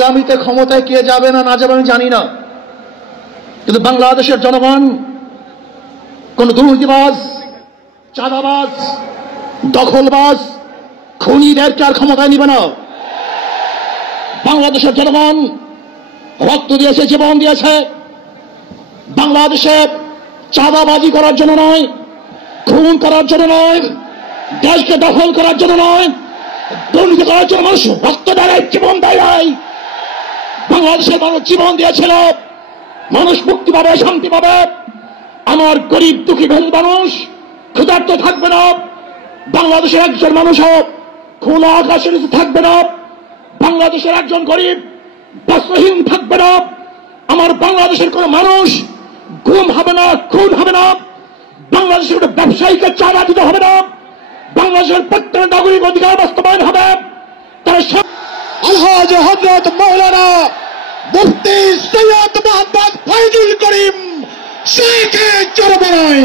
আগামীতে ক্ষমতায় কে যাবে না না যাবে আমি জানি না, কিন্তু বাংলাদেশের জনগণ কোন দুর্নীতিবাজ, চাঁদাবাজ, দখলবাজ, খুনিদেরকে আর ক্ষমতায় নিবে না। বাংলাদেশের জনগণ রক্ত দিয়েছে, জীবন দিয়েছে বাংলাদেশে চাঁদাবাজি করার জন্য নয়, খুন করার জন্য নয়, দেশকে দখল করার জন্য নয়, দুর্নীতি করার জন্য মানুষ রক্ত দেয়, জীবন দেয়। বাংলাদেশের মানুষ জীবন দিয়েছিল, মানুষ মুক্তি পাবে, শান্তি পাবে। আমার গরিব দুঃখী বন্ধু মানুষ ক্ষুধার্ত থাকবে না, বাংলাদেশের একজন মানুষও খোলা আকাশের নিচে থাকবে না, বাংলাদেশের একজন গরিব বস্ত্রহীন থাকবে না, আমার বাংলাদেশের কোন মানুষ গুম হবে না, খুন হবে না, বাংলাদেশের কোন ব্যবসায়ীকে চাঁদা দিতে হবে না, বাংলাদেশের প্রত্যেক নাগরিক অধিকার বাস্তবায়ন হবে। তারা আলহাজ হযরত মাওলানা মুফতি সৈয়দ মোহাম্মদ ফয়জুল করিম শেখে চরমনাই।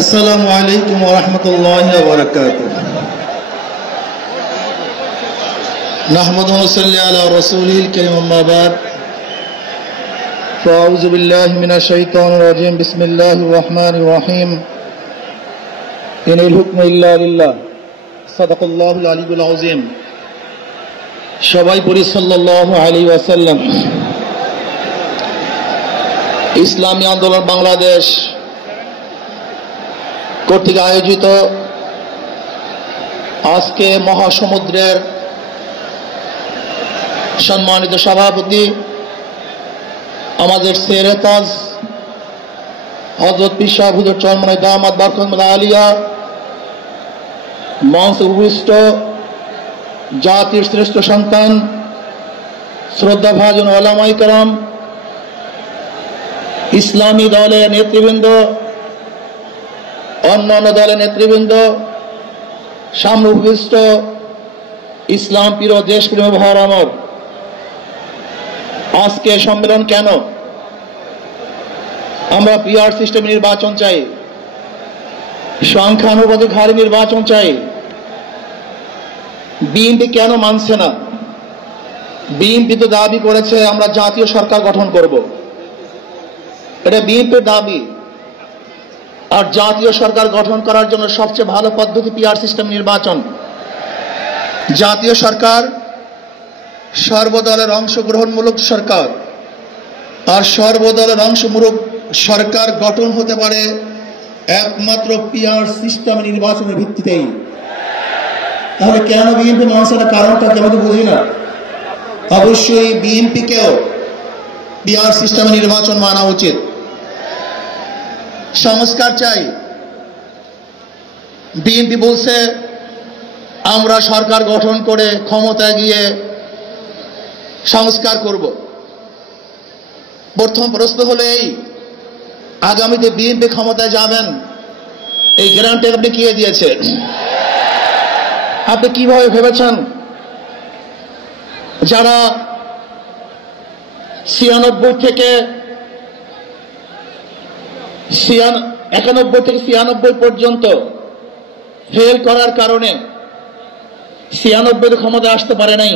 আসসালামু আলাইকুম ওয়া রাহমাতুল্লাহি ওয়া বারাকাতুহু। নাহমাদুহু ওয়া নুসাল্লি আলা রাসূলিল কারীম, আম্মা বাদ। ফাউযু বিল্লাহি মিনাশ শাইতানির রাজীম। বিসমিল্লাহির রাহমানির রাহিম। ইনিল হুকমু ইল্লা লিল্লাহ। সাদাকাল্লাহুল আলিয়্যুল আযীম। সবাই পড়ি সাল্লাল্লাহু আলাইহি ওয়াসাল্লাম। ইসলামী আন্দোলন বাংলাদেশ কর্তৃক আয়োজিত আজকে মহাসমুদ্রের সম্মানিত সভাপতি আমাদের সেরে তাজ হযরত পীর সাহেব হুজুর চরমনাই দামাত বরকতুল আলিয়া, মঞ্চে উপবিষ্ট জাতির শ্রেষ্ঠ সন্তান শ্রদ্ধাভাজন ওলামায়ে কেরাম, ইসলামী দলের নেতৃবৃন্দ, অন্যান্য দলের নেতৃবৃন্দ, সামনে উপবিষ্ট ইসলাম প্রিয় দেশপ্রেমী ভাইরা আমার, আজকে সম্মেলন কেন? আমরা পিআর সিস্টেম নির্বাচন চাই, সংখ্যানুপাতিক হারে নির্বাচন চাই। বিএনপি কেন মানছে না? বিএনপি তো দাবি করেছে আমরা জাতীয় সরকার গঠন করব, এটা বিএনপির দাবি। আর জাতীয় সরকার গঠন করার জন্য সবচেয়ে ভালো পদ্ধতি পিআর সিস্টেম নির্বাচন। জাতীয় সরকার সর্বদলের অংশগ্রহণমূলক সরকার, আর সর্বদলের অংশমূলক সরকার গঠন হতে পারে একমাত্র পিআর সিস্টেম নির্বাচনের ভিত্তিতেই। তাহলে কেন বিএনপি মানছে না? কারণটা কি আমরা তো বুঝি না। অবশ্যই বিএনপিকেও পিআর সিস্টেম নির্বাচন মানা উচিত। সংস্কার চাই। বিএনপি বলছে আমরা সরকার গঠন করে ক্ষমতায় গিয়ে সংস্কার করব। প্রথম প্রশ্ন হলো এই, আগামীতে বিএনপি ক্ষমতায় যাবেন, এই গ্যারান্টি আপনি কে দিয়েছে? আপনি কিভাবে ভেবেছেন যারা 91 থেকে 96 পর্যন্ত ফেল করার কারণে 96 ক্ষমতায় আসতে পারে নাই,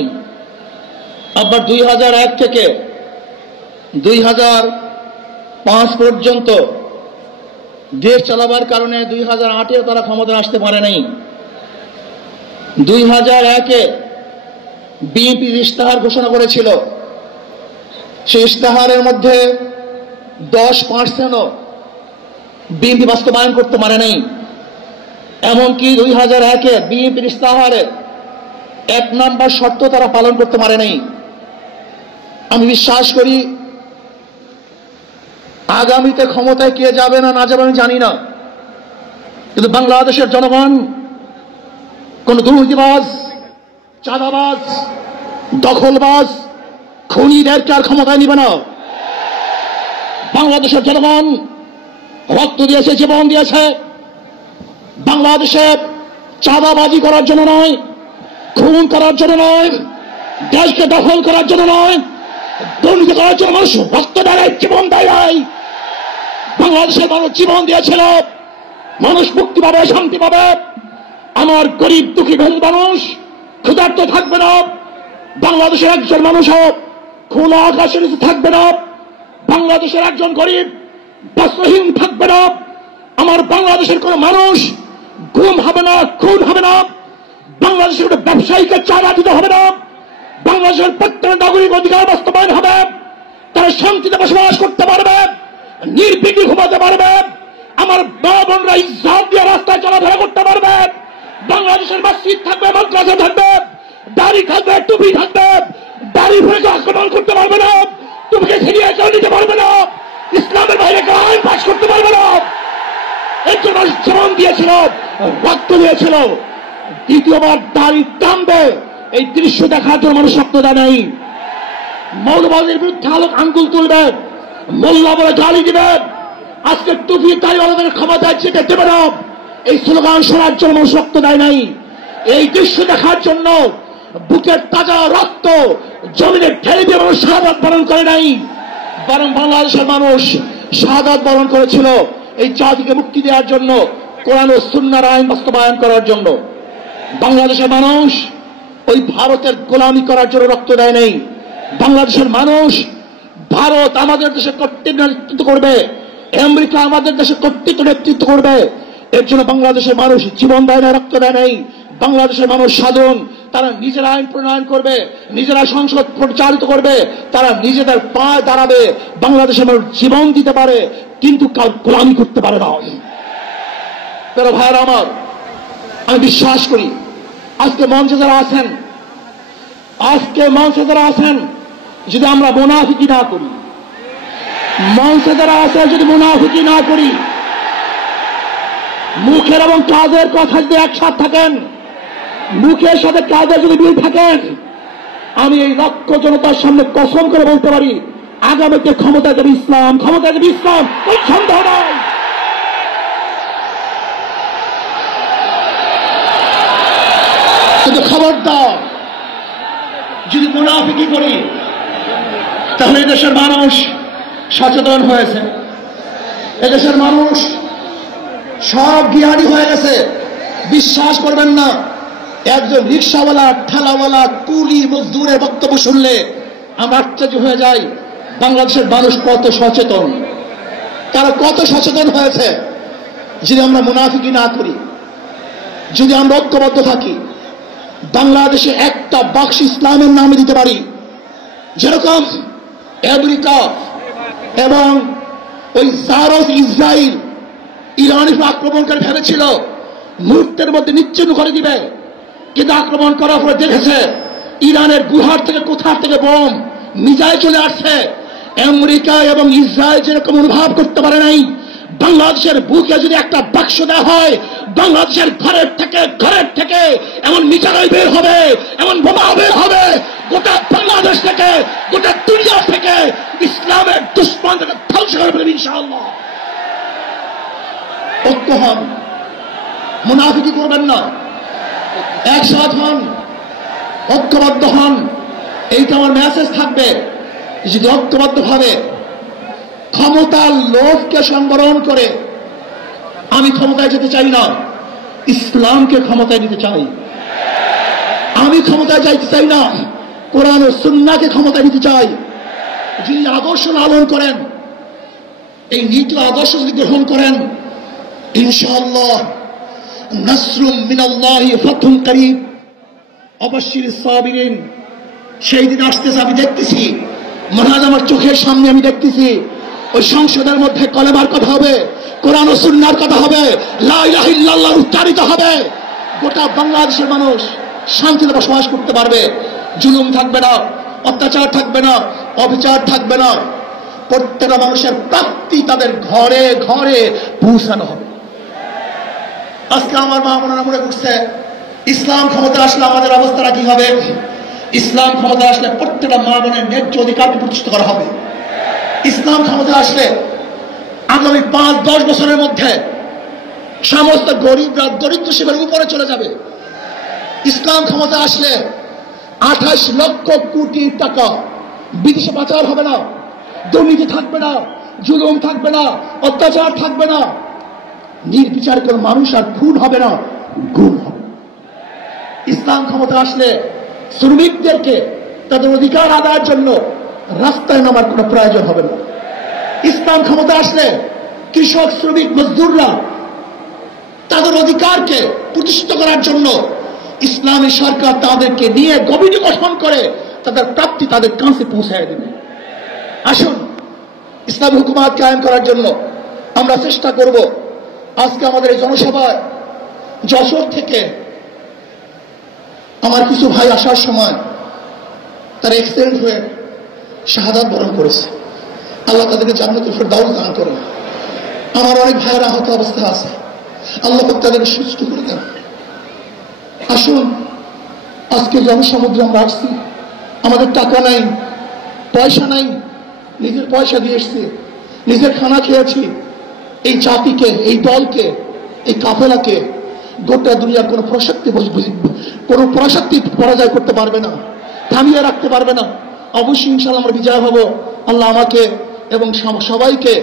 আবার 2001 থেকে 2005 পর্যন্ত দেশ চালাবার কারণে 2008-এও তারা ক্ষমতায় আসতে পারে নাই। 2001-এ বিএনপি ইশতেহার ঘোষণা করেছিল, সেই ইশতেহারের মধ্যে 10% বিএনপি বাস্তবায়ন করতে পারে নাই। এমনকি 2001-এ বিএনপির ইশতেহারে 1 নম্বর শর্ত তারা পালন করতে পারে নাই। আমি বিশ্বাস করি আগামীতে ক্ষমতায় কে যাবে না না যাবে আমি জানি না, কিন্তু বাংলাদেশের জনগণ কোন দুর্নীতিবাজ, চাঁদাবাজ, দখলবাজ, খুনিদেরকে আর ক্ষমতায় নিবে না। বাংলাদেশের জনগণ রক্ত দিয়েছে, জীবন দিয়েছে বাংলাদেশে চাঁদাবাজি করার জন্য নয়, খুন করার জন্য নয়, দেশকে দখল করার জন্য নয়, দুর্নীতি করার জন্য মানুষ রক্ত দেয়, জীবন দেয় নাই। বাংলাদেশের মানুষ জীবন দিয়েছিল, মানুষ মুক্তি পাবে, শান্তি পাবে। আমার গরিব দুঃখী মানুষ ক্ষুধার্ত থাকবে না, বাংলাদেশের একজন মানুষও খোলা আকাশের নিচে থাকবে না, বাংলাদেশের একজন গরিব বস্ত্রহীন থাকবে না, আমার বাংলাদেশের কোন মানুষ গুম হবে না, খুন হবে না, বাংলাদেশের কোন ব্যবসায়ীকে চাঁদা দিতে হবে না, বাংলাদেশের প্রত্যেক নাগরিক অধিকার বাস্তবায়ন হবে, তারা শান্তিতে বসবাস করতে পারবে, নির্বিঘ্নে ঘুমাতে পারবে, আমার মা বোনরা ইজ্জত দিয়ে রাস্তায় চলাফেরা করতে পারবে, বাংলাদেশের মসজিদ থাকবে, মাদ্রাসা থাকবে, দাড়ি থাকবে, টুপি থাকবে, দাড়ি ভরে আক্রমণ করতে পারবে না, টুপিকে ছিনিয়ে চলে নিতে পারবে না, ইসলামের বাইরে কেউ আইন পাস করতে পারবে না। এর জন্য জীবন দিয়েছিল, রক্ত দিয়েছিল। দ্বিতীয়বার দাড়ি টানবে এই দৃশ্য দেখার জন্য মানুষ রক্ত দেয় নাই। মৌলবাদীর বিরুদ্ধে আঙ্গুল তুলবে, মোল্লা বলে গালি দিবে, আজকে টুপি দাড়িওয়ালাদের ক্ষমতায় চেপে দেবে না, এই স্লোগান শোনার জন্য মানুষ রক্ত দেয় নাই। এই দৃশ্য দেখার জন্য বুকের তাজা রক্ত জমিনে ঢেলে দিয়ে মানুষ শাহাদাত বরণ করে নাই, বরং বাংলাদেশের মানুষ শাহাদাত বরণ করেছিল এই জাতিকে মুক্তি দেওয়ার জন্য, কোরআন ও সুন্নাহর আইন বাস্তবায়ন করার জন্য। বাংলাদেশের মানুষ ওই ভারতের গোলামি করার জন্য রক্ত দেয় নাই। বাংলাদেশের মানুষ ভারত আমাদের দেশে কর্তৃত্ব নেতৃত্ব করবে, আমেরিকা আমাদের দেশে কর্তৃত্ব নেতৃত্ব করবে, এর জন্য বাংলাদেশের মানুষ জীবন দেয় না, রক্ত দেয় নাই। বাংলাদেশের মানুষ সাধন, তারা নিজেরা আইন প্রণয়ন করবে, নিজেরা সংসদ পরিচালিত করবে, তারা নিজেদের পায়ে দাঁড়াবে। বাংলাদেশের মানুষ জীবন দিতে পারে, কিন্তু কাল গোলামি করতে পারে না। প্রিয় ভাইয়েরা আমার, আমি বিশ্বাস করি আজকে মঞ্চে যারা আছেন, যদি আমরা মুনাফিকি না করি, মঞ্চে যারা আছে যদি মুনাফিকি না করি, মুখের এবং কাজের কথা যদি একসাথে থাকেন, মুখের সাথে কাজের যদি মিল থাকেন, আমি এই লক্ষ জনতার সামনে কসম করে বলতে পারি আগামীতে ক্ষমতা দেবে ইসলাম, ক্ষমতা দেবে ইসলাম, কোন সন্দেহ নাই। কিন্তু খবরদার যদি মুনাফিকি করি, তাহলে এদেশের মানুষ সচেতন হয়েছে, এদেশের মানুষ সব জ্ঞানী হয়ে গেছে। বিশ্বাস করবেন না, একজন রিক্সাওয়ালা, ঠেলাওয়ালা, কুলি মজদুরের বক্তব্য শুনলে আমরা আশ্চর্য হয়ে যাই বাংলাদেশের মানুষ কত সচেতন, তারা কত সচেতন হয়েছে। যদি আমরা মুনাফিকি না করি, যদি আমরা ঐক্যবদ্ধ থাকি, বাংলাদেশে একটা বাক্স ইসলামের নামে দিতে পারি, যেরকম আমেরিকা এবং ওই জারস ইসরায়েল ইরানের আক্রমণ করে ভেবেছিল মুহূর্তের মধ্যে নিশ্চিহ্ন করে দিবে, কিন্তু আক্রমণ করার পরে দেখেছে ইরানের গুহার থেকে কোথার থেকে বোম মিসাইল চলে আসছে। আমেরিকা এবং ইসরায়েল যেরকম অনুভব করতে পারে নাই, বাংলাদেশের বুকে যদি একটা বাক্স দেওয়া হয়, বাংলাদেশের ঘরের থেকে এমন মিসাইল বের হবে, এমন বোমা বের হবে, গোটা বাংলাদেশ থেকে, গোটা দুনিয়া থেকে ইসলামের দুশ্মনকে ধ্বংস করে ফেলবে ইনশাআল্লাহ। ঐক্য হন, মুনাফিকি করবেন না, একসাথ হন, ঐক্যবদ্ধ হন, এইটা আমার মেসেজ থাকবে। যদি ঐক্যবদ্ধ ভাবে ক্ষমতার লোভকে সংবরণ করে, আমি ক্ষমতায় যেতে চাই না, ইসলামকে ক্ষমতায় নিতে চাই। আমি ক্ষমতায় যাইতে চাই না, কোরআন ও সুন্নাহকে ক্ষমতায় নিতে চাই। যিনি আদর্শ লালন করেন, এই নীতি আদর্শ যদি গ্রহণ করেন, ইনশাআল্লাহ নাসরুম মিনাল্লাহি ফাতহুন করিব, অবশ্যই সাবিরিন, সেই দিন আসতেছে। আমি দেখতেছি, মহাজ আমার চোখের সামনে আমি দেখতেছি, ওই সংসদের মধ্যে কলেমার কথা হবে, কোরআন ও সুন্নাহর কথা হবে, লা ইলাহা ইল্লাল্লাহ উচ্চারিত হবে। গোটা বাংলাদেশের মানুষ শান্তিতে বসবাস করতে পারবে, জুলুম থাকবে না, অত্যাচার থাকবে না, অবিচার থাকবে না। প্রত্যেকটা মানুষের প্রাপ্তি তাদের ঘরে ঘরে পৌঁছানো হবে। আজকে আমার মা বোনেরা মনে করছে ইসলাম ক্ষমতা আসলে আমাদের অবস্থাটা কি হবে। ইসলাম ক্ষমতা আসলে প্রত্যেকটা মা বোনের ন্যায্য অধিকারকে প্রতিষ্ঠিত করা হবে। ইসলাম ক্ষমতা আসলে আগামী 5-10 বছরের মধ্যে সমস্ত গরিবরা দরিদ্র সীমার উপরে চলে যাবে। ইসলাম ক্ষমতা আসলে 28 লক্ষ কোটি টাকা বিদেশে পাচার হবে না, দুর্নীতি থাকবে না, জুলুম থাকবে না, অত্যাচার থাকবে না, নির্বিচার কোনো মানুষ আর খুন হবে না, গুম হবে। ইসলাম ক্ষমতা আসলে শ্রমিকদেরকে তাদের অধিকার আদায়ের জন্য রাস্তায় নামার কোনো প্রয়োজন হবে না। ইসলাম ক্ষমতা আসলে কৃষক, শ্রমিক, মজদুররা তাদের অধিকারকে প্রতিষ্ঠিত করার জন্য ইসলামী সরকার তাদেরকে নিয়ে কমিটি গঠন করে তাদের প্রাপ্তি তাদের কাছে পৌঁছায় দেবে। আসুন, ইসলামী হুকুমত কায়েম করার জন্য আমরা চেষ্টা করব। আজকে আমাদের এই জনসভায় যশোর থেকে আমার কিছু ভাই আসার সময় তারা অ্যাক্সিডেন্ট হয়ে শাহাদাত বরণ করেছে। আল্লাহ তাদেরকে জান্নাতুল ফেরদাউস দান করেন। আমার অনেক ভাইয়ের আহত অবস্থা আছে, আল্লাহ তাদেরকে সুস্থ করে দেন। আসুন, আজকে জনসমুদ্রে আমরা আসছি, আমাদের টাকা নাই, পয়সা নাই, নিজের পয়সা দিয়ে এসছি, নিজের খানা খেয়েছি। এই জাতিকে, এই দলকে, এই কাফেলাকে গোটা দুনিয়ার কোনো প্রশক্তি পরাজয় করতে পারবে না, থামিয়ে রাখতে পারবে না। অবশ্যই ইনশাআল্লাহ আমরা বিজয় হব। আল্লাহ আমাকে এবং সবাইকে